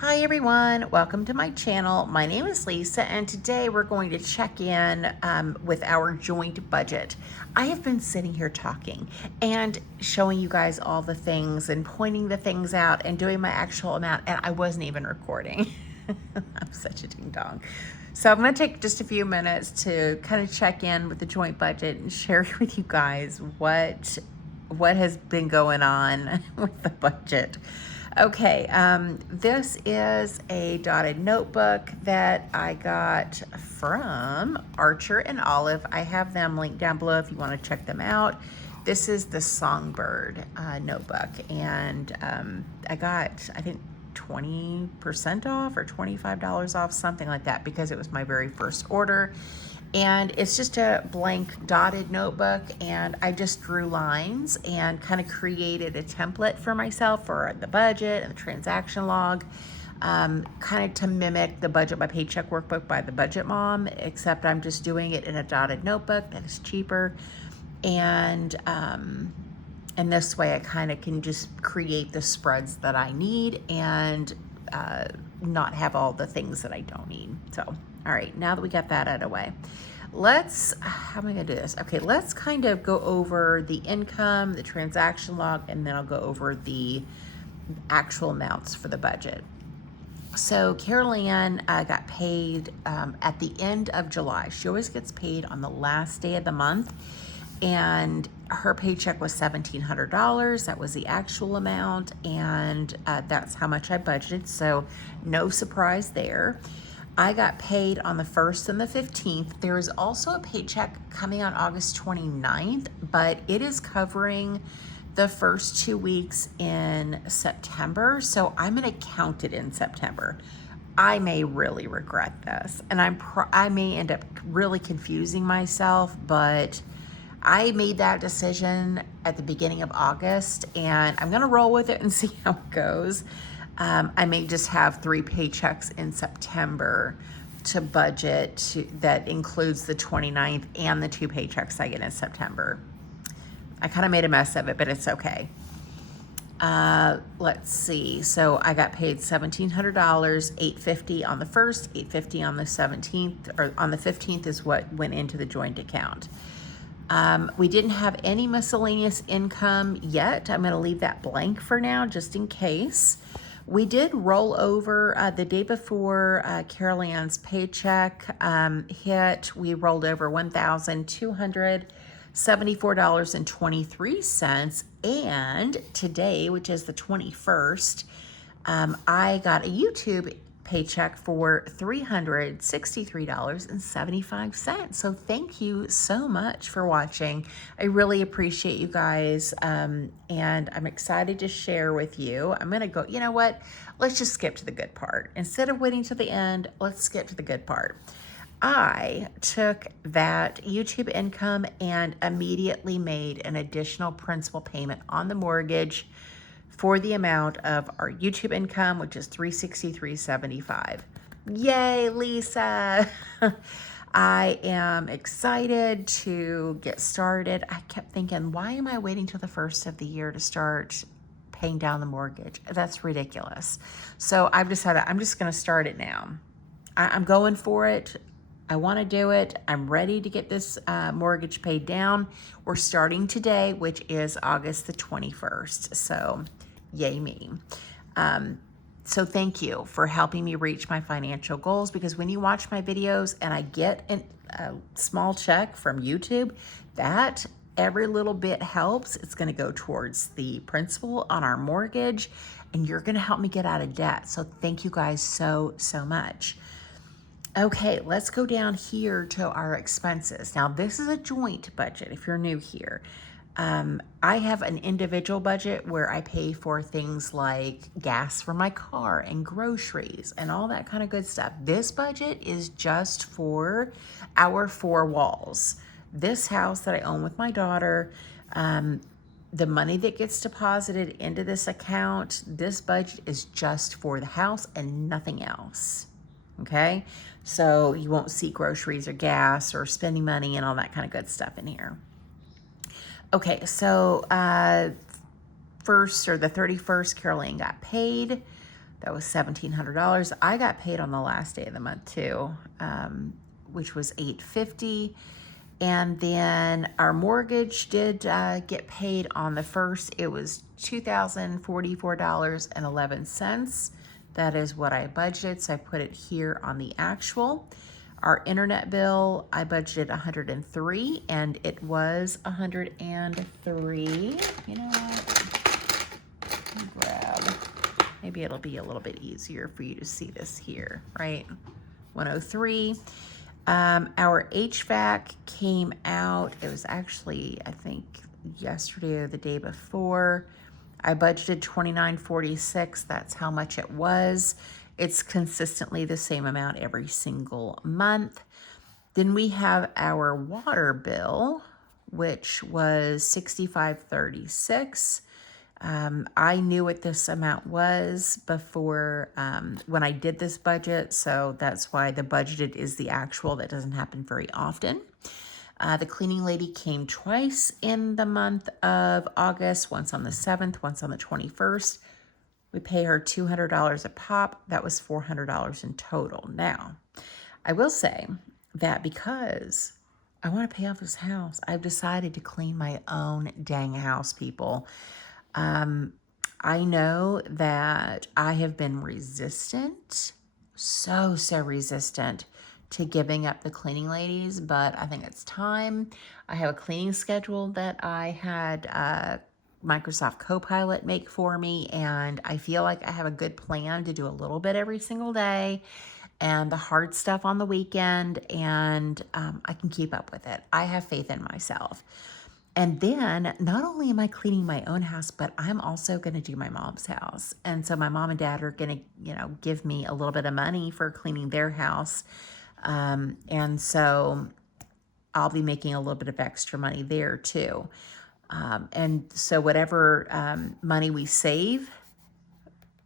Hi everyone, welcome to my channel. My name is Lisa and today we're going to check in with our joint budget. I have been sitting here talking and showing you guys all the things and pointing the things out and doing my actual amount, and I wasn't even recording. I'm such a ding dong. So I'm going to take just a few minutes to kind of check in with the joint budget and share with you guys what has been going on with the budget. Okay, this is a dotted notebook that I got from Archer and Olive. I have them linked down below if you want to check them out. This is the Songbird notebook, and I got, I think, 20% off or $25 off, something like that, because it was my very first order. And it's just a blank dotted notebook, and I just drew lines and kind of created a template for myself for the budget and the transaction log, kind of to mimic the Budget by Paycheck workbook by the Budget Mom, except I'm just doing it in a dotted notebook that is cheaper. And this way I kind of can just create the spreads that I need and not have all the things that I don't need. So, all right, now that we got that out of the way, how am I gonna do this? Okay, let's kind of go over the income, the transaction log, and then I'll go over the actual amounts for the budget. So Carol Ann got paid at the end of July. She always gets paid on the last day of the month, and her paycheck was $1,700. That was the actual amount, and that's how much I budgeted, so no surprise there. I got paid on the 1st and the 15th. There is also a paycheck coming on August 29th, but it is covering the first 2 weeks in September, so I'm gonna count it in September. I may really regret this, and I may end up really confusing myself, but I made that decision at the beginning of August, and I'm gonna roll with it and see how it goes. I may just have 3 paychecks in September to budget that includes the 29th and the 2 paychecks I get in September. I kind of made a mess of it, but it's okay. Let's see. So I got paid $1,700, $850 on the 1st, $850 on the 17th, or on the 15th is what went into the joint account. We didn't have any miscellaneous income yet. I'm going to leave that blank for now, just in case. We did roll over the day before Carol Ann's paycheck hit. We rolled over $1,274.23. And today, which is the 21st, I got a YouTube paycheck for $363.75. So thank you so much for watching. I really appreciate you guys, and I'm excited to share with you. I'm gonna go, you know what, let's just skip to the good part. Instead of waiting to the end, let's skip to the good part. I took that YouTube income and immediately made an additional principal payment on the mortgage for the amount of our YouTube income, which is $363.75. Yay, Lisa! I am excited to get started. I kept thinking, why am I waiting till the first of the year to start paying down the mortgage? That's ridiculous. So I've decided I'm just going to start it now. I'm going for it. I want to do it. I'm ready to get this mortgage paid down. We're starting today, which is August the 21st. So yay me. So thank you for helping me reach my financial goals, because when you watch my videos and I get a small check from YouTube, that every little bit helps. It's going to go towards the principal on our mortgage, and you're going to help me get out of debt. So thank you guys so much. Okay, let's go down here to our expenses. Now, this is a joint budget if you're new here. I have an individual budget where I pay for things like gas for my car and groceries and all that kind of good stuff. This budget is just for our 4 walls. This house that I own with my daughter, the money that gets deposited into this account, this budget is just for the house and nothing else. Okay, so you won't see groceries or gas or spending money and all that kind of good stuff in here. Okay, so the 31st, Carol Ann got paid. That was $1,700. I got paid on the last day of the month too, which was $850. And then our mortgage did get paid on the 1st. It was $2,044.11. That is what I budgeted, so I put it here on the actual. Our internet bill, I budgeted 103, and it was 103. You know what? Let me grab. Maybe it'll be a little bit easier for you to see this here, right? 103. Our HVAC came out, it was actually, I think, yesterday or the day before. I budgeted $29.46. That's how much it was. It's consistently the same amount every single month. Then we have our water bill, which was $65.36. I knew what this amount was before when I did this budget, so that's why the budgeted is the actual. That doesn't happen very often. The cleaning lady came twice in the month of August, once on the 7th, once on the 21st. We pay her $200 a pop. That was $400 in total. Now, I will say that because I want to pay off this house, I've decided to clean my own dang house, people. I know that I have been resistant, so resistant to giving up the cleaning ladies, but I think it's time. I have a cleaning schedule that I had Microsoft Copilot make for me, and I feel like I have a good plan to do a little bit every single day and the hard stuff on the weekend, and I can keep up with it. I have faith in myself. And then not only am I cleaning my own house, but I'm also going to do my mom's house. And so my mom and dad are going to, give me a little bit of money for cleaning their house. And so I'll be making a little bit of extra money there too. And so whatever money we save,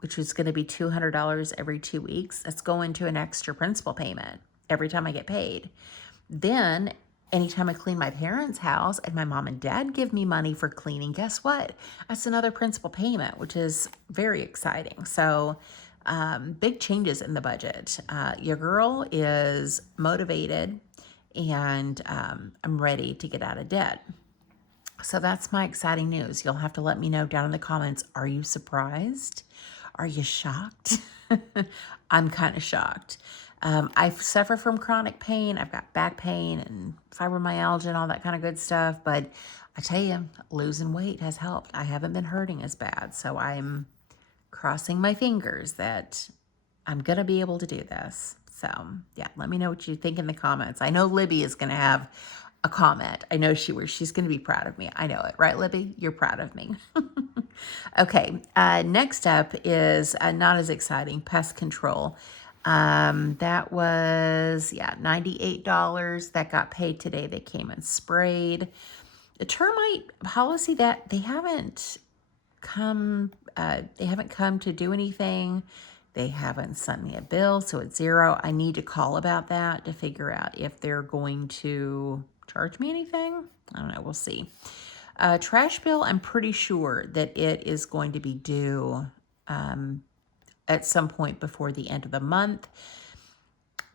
which is going to be $200 every 2 weeks, that's going to an extra principal payment every time I get paid. Then anytime I clean my parents' house and my mom and dad give me money for cleaning, guess what? That's another principal payment, which is very exciting. So big changes in the budget. Your girl is motivated, and I'm ready to get out of debt. So that's my exciting news. You'll have to let me know down in the comments. Are you surprised? Are you shocked? I'm kind of shocked. I suffer from chronic pain. I've got back pain and fibromyalgia and all that kind of good stuff. But I tell you, losing weight has helped. I haven't been hurting as bad. So I'm crossing my fingers that I'm going to be able to do this. So yeah, let me know what you think in the comments. I know Libby is going to have a comment. I know she's going to be proud of me. I know it, right, Libby? You're proud of me. Okay, next up is not as exciting, pest control. That was, $98 that got paid today. They came and sprayed. The termite policy, that they haven't come to do anything. They haven't sent me a bill, so it's zero. I need to call about that to figure out if they're going to charge me anything. I don't know. We'll see. Trash bill, I'm pretty sure that it is going to be due at some point before the end of the month,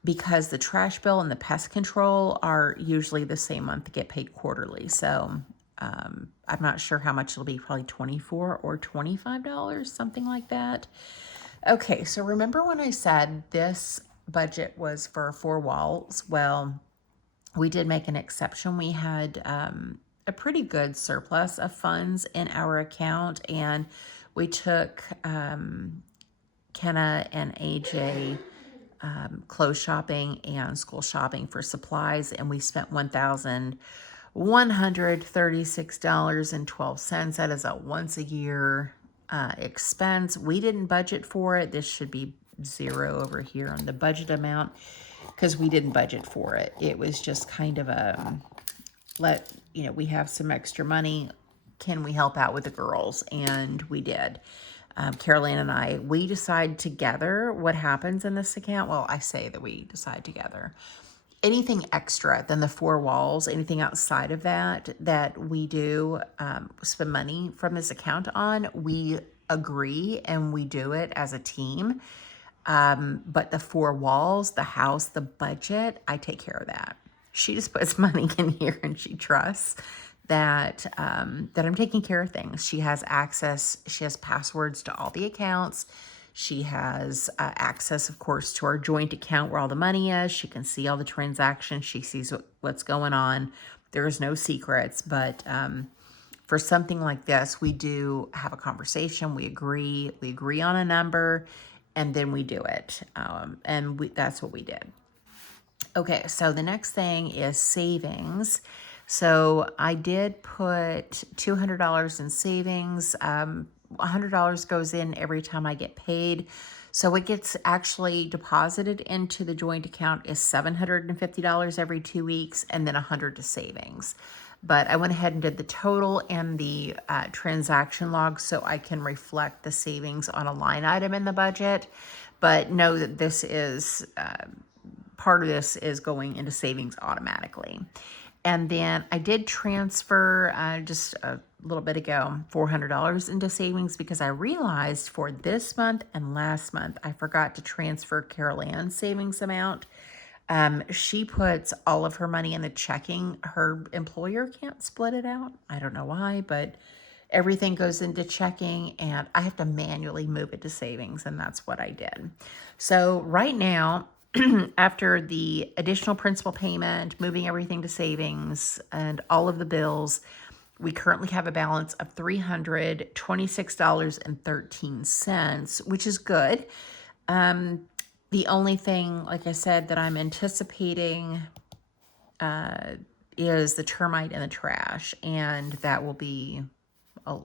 because the trash bill and the pest control are usually the same month to get paid quarterly. So I'm not sure how much it'll be, probably $24 or $25, something like that. Okay, so remember when I said this budget was for 4 walls? Well, we did make an exception. We had a pretty good surplus of funds in our account, and we took Kenna and AJ clothes shopping and school shopping for supplies, and we spent $1,136.12. That is a once a year expense. We didn't budget for it. This should be zero over here on the budget amount because we didn't budget for it. It was just kind of a we have some extra money. Can we help out with the girls? And we did. Caroline and I, we decide together what happens in this account. Well, I say that we decide together. Anything extra than the 4 walls, anything outside of that we do spend money from this account on, we agree and we do it as a team. But the four walls, the house, the budget, I take care of that. She just puts money in here and she trusts that that I'm taking care of things. She has access. She has passwords to all the accounts. She has access, of course, to our joint account where all the money is. She can see all the transactions. She sees what's going on. There's no secrets, but for something like this, we do have a conversation. We agree on a number, and then we do it. That's what we did. Okay, so the next thing is savings. So I did put $200 in savings. $100 goes in every time I get paid. So what gets actually deposited into the joint account is $750 every 2 weeks, and then $100 to savings. But I went ahead and did the total and the transaction log so I can reflect the savings on a line item in the budget. But know that this is part of this is going into savings automatically. And then I did transfer just a little bit ago $400 into savings because I realized for this month and last month I forgot to transfer Carol Ann's savings amount. She puts all of her money in the checking. Her employer can't split it out. I don't know why, but everything goes into checking and I have to manually move it to savings, and that's what I did. So right now, after the additional principal payment, moving everything to savings, and all of the bills, we currently have a balance of $326.13, which is good. The only thing, like I said, that I'm anticipating is the termite and the trash, and that will be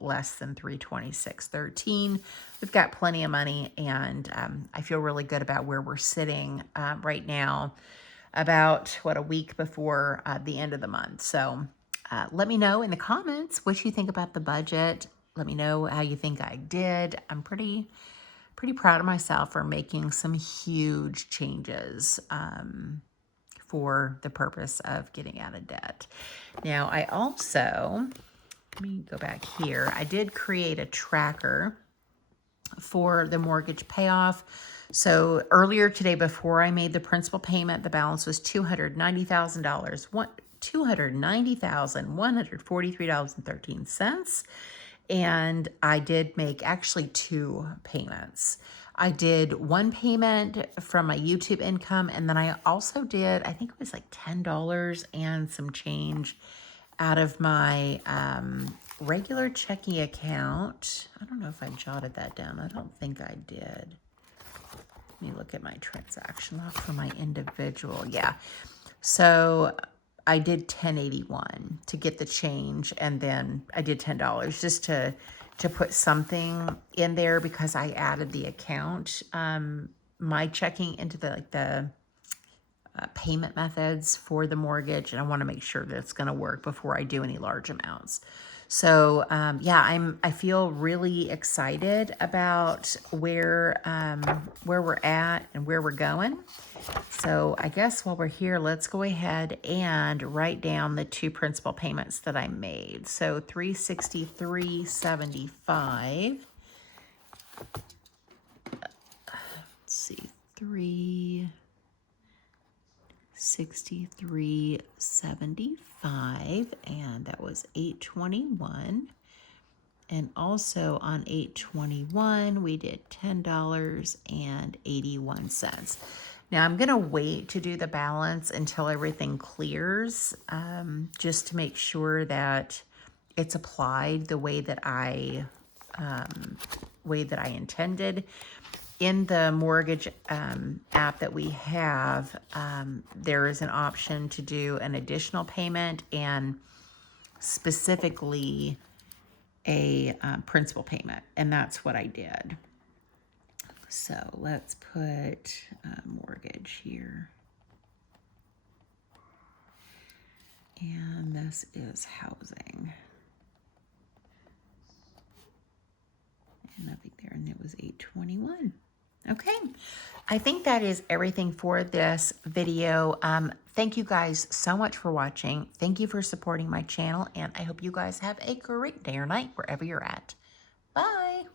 less than $326.13. We've got plenty of money, and I feel really good about where we're sitting right now, about a week before the end of the month. So let me know in the comments what you think about the budget. Let me know how you think I did. I'm pretty proud of myself for making some huge changes for the purpose of getting out of debt. Now, I also, let me go back here. I did create a tracker for the mortgage payoff. So earlier today, before I made the principal payment, the balance was $290,000, $290,143.13. And I did make actually 2 payments. I did one payment from my YouTube income, and then I also did, I think it was like $10 and some change out of my regular checking account. I don't know if I jotted that down. I don't think I did. Let me look at my transaction log for my individual. Yeah. So I did 1081 to get the change, and then I did $10 just to put something in there because I added the account, my checking into the payment methods for the mortgage, and I want to make sure that it's going to work before I do any large amounts. So yeah, I feel really excited about where we're at and where we're going. So I guess while we're here, let's go ahead and write down the 2 principal payments that I made. So $363.75. Let's see, $363.75, and that was 8/21. And also on 8/21, we did $10.81. Now I'm gonna wait to do the balance until everything clears, just to make sure that it's applied the way that I intended. In the mortgage app that we have, there is an option to do an additional payment and specifically a principal payment, and that's what I did. So let's put mortgage here. And this is housing. And nothing there, and it was 8/21. Okay, I think that is everything for this video. Thank you guys so much for watching. Thank you for supporting my channel, and I hope you guys have a great day or night wherever you're at. Bye.